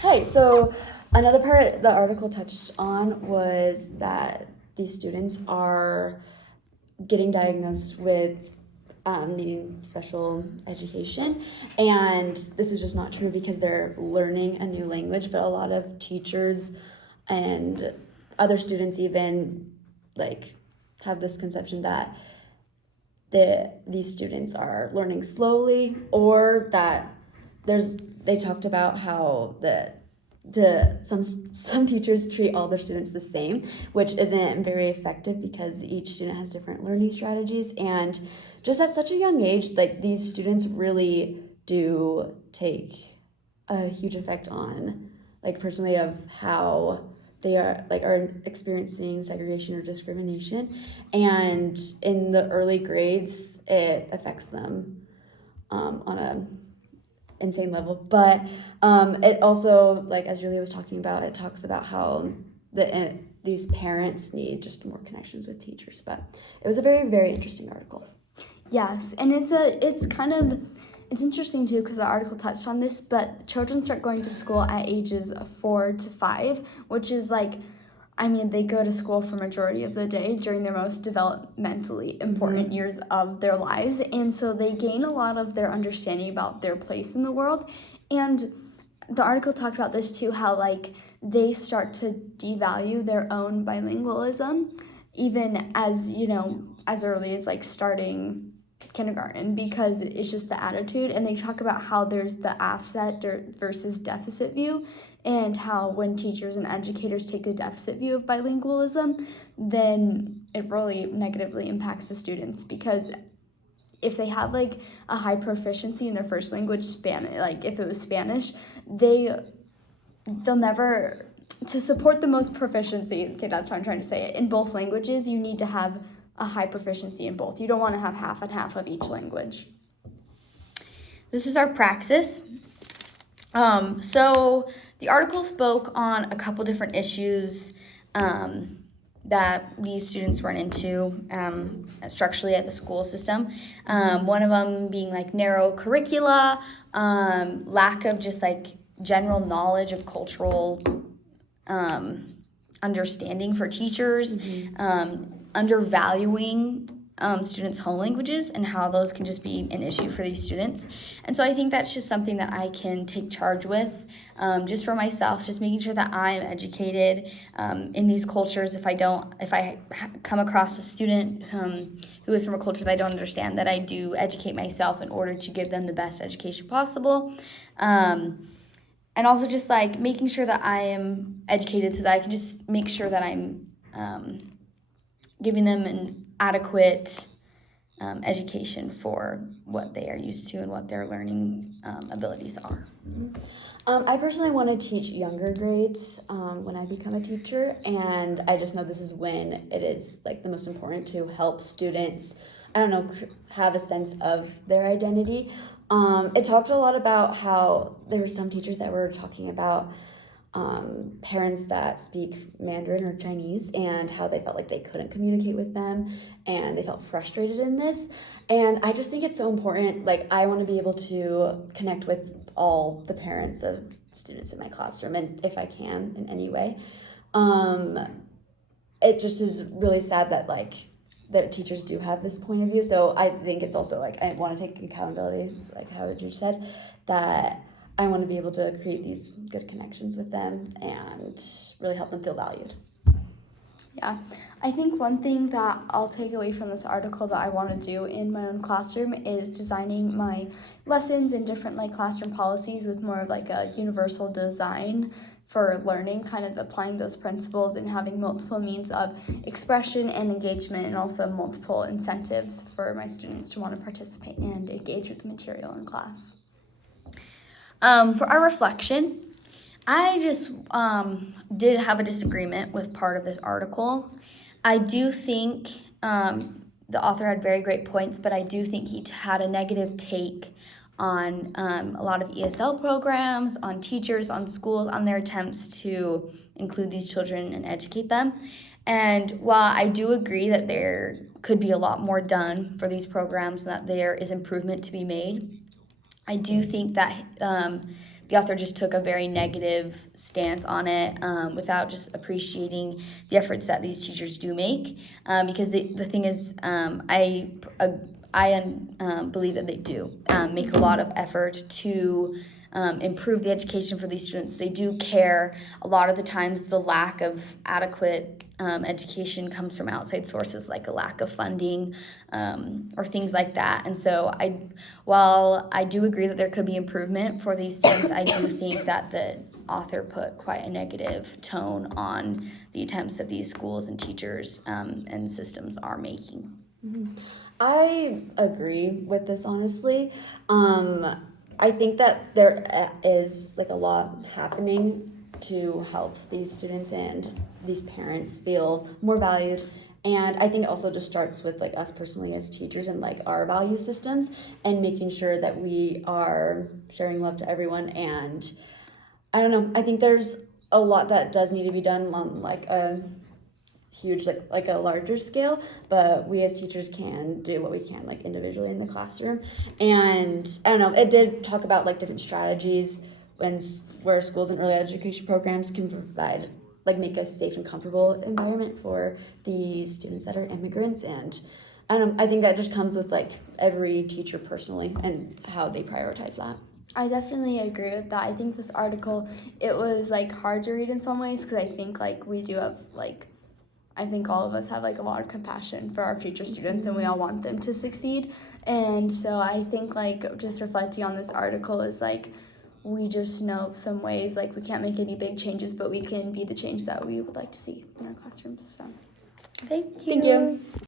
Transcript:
Hey, so another part the article touched on was that these students are getting diagnosed with needing special education, and this is just not true because they're learning a new language, but a lot of teachers and other students even like have this conception that these students are learning slowly, or that they talked about how some teachers treat all their students the same, which isn't very effective because each student has different learning strategies. And just at such a young age, like, these students really do take a huge effect on, like, personally, of how they are experiencing segregation or discrimination. And in the early grades, it affects them on a insane level. But it also, like, as Julia was talking about, it talks about how these parents need just more connections with teachers. But it was a very, very interesting article. Yes, and it's interesting too because the article touched on this, but children start going to school at ages 4 to 5, which is they go to school for majority of the day during their most developmentally important years of their lives, and so they gain a lot of their understanding about their place in the world. And the article talked about this too, how they start to devalue their own bilingualism, even as early as starting kindergarten, because it's just the attitude. And they talk about how there's the offset versus deficit view, and how when teachers and educators take the deficit view of bilingualism, then it really negatively impacts the students, because if they have a high proficiency in their first language, Spanish, if it was Spanish, they'll never, to support the most proficiency, okay, that's how I'm trying to say it, in both languages, you need to have a high proficiency in both. You don't want to have half and half of each language. This is our praxis. So the article spoke on a couple different issues that these students run into structurally at the school system. One of them being narrow curricula, lack of just general knowledge of cultural understanding for teachers, undervaluing students' home languages, and how those can just be an issue for these students. And so I think that's just something that I can take charge with, just for myself, just making sure that I am educated in these cultures. If I come across a student who is from a culture that I don't understand, that I do educate myself in order to give them the best education possible. And also just making sure that I am educated so that I can just make sure that I'm giving them an adequate education for what they are used to and what their learning abilities are. I personally want to teach younger grades when I become a teacher, and I just know this is when it is the most important to help students, have a sense of their identity. It talked a lot about how there were some teachers that were talking about parents that speak Mandarin or Chinese, and how they felt like they couldn't communicate with them, and they felt frustrated in this. And I just think it's so important. I want to be able to connect with all the parents of students in my classroom, and if I can in any way. It just is really sad that that teachers do have this point of view. So I think it's also I want to take accountability, how you said, that I want to be able to create these good connections with them and really help them feel valued. Yeah, I think one thing that I'll take away from this article that I want to do in my own classroom is designing my lessons and different classroom policies with more of a universal design for learning, kind of applying those principles and having multiple means of expression and engagement, and also multiple incentives for my students to want to participate and engage with the material in class. For our reflection, I just did have a disagreement with part of this article. I do think the author had very great points, but I do think he had a negative take on a lot of ESL programs, on teachers, on schools, on their attempts to include these children and educate them. And while I do agree that there could be a lot more done for these programs and that there is improvement to be made, I do think that the author just took a very negative stance on it without just appreciating the efforts that these teachers do make. Because the thing is, I believe that they do make a lot of effort to improve the education for these students. They do care. A lot of the times the lack of adequate education comes from outside sources, like a lack of funding or things like that. And so while I do agree that there could be improvement for these things, I do think that the author put quite a negative tone on the attempts that these schools and teachers and systems are making. I agree with this, honestly. I think that there is like a lot happening to help these students and these parents feel more valued. And I think it also just starts with like us personally as teachers and like our value systems and making sure that we are sharing love to everyone. And I don't know, I think there's a lot that does need to be done on like a huge like a larger scale, but we as teachers can do what we can like individually in the classroom. And I don't know, it did talk about like different strategies where schools and early education programs can provide like make a safe and comfortable environment for the students that are immigrants. And I don't know, I think that just comes with like every teacher personally and how they prioritize that. I definitely agree with that. I think this article, it was like hard to read in some ways because I think like we do have like, I think all of us have like a lot of compassion for our future students and we all want them to succeed. And so I think like just reflecting on this article is like we just know some ways like we can't make any big changes, but we can be the change that we would like to see in our classrooms. So thank you. Thank you.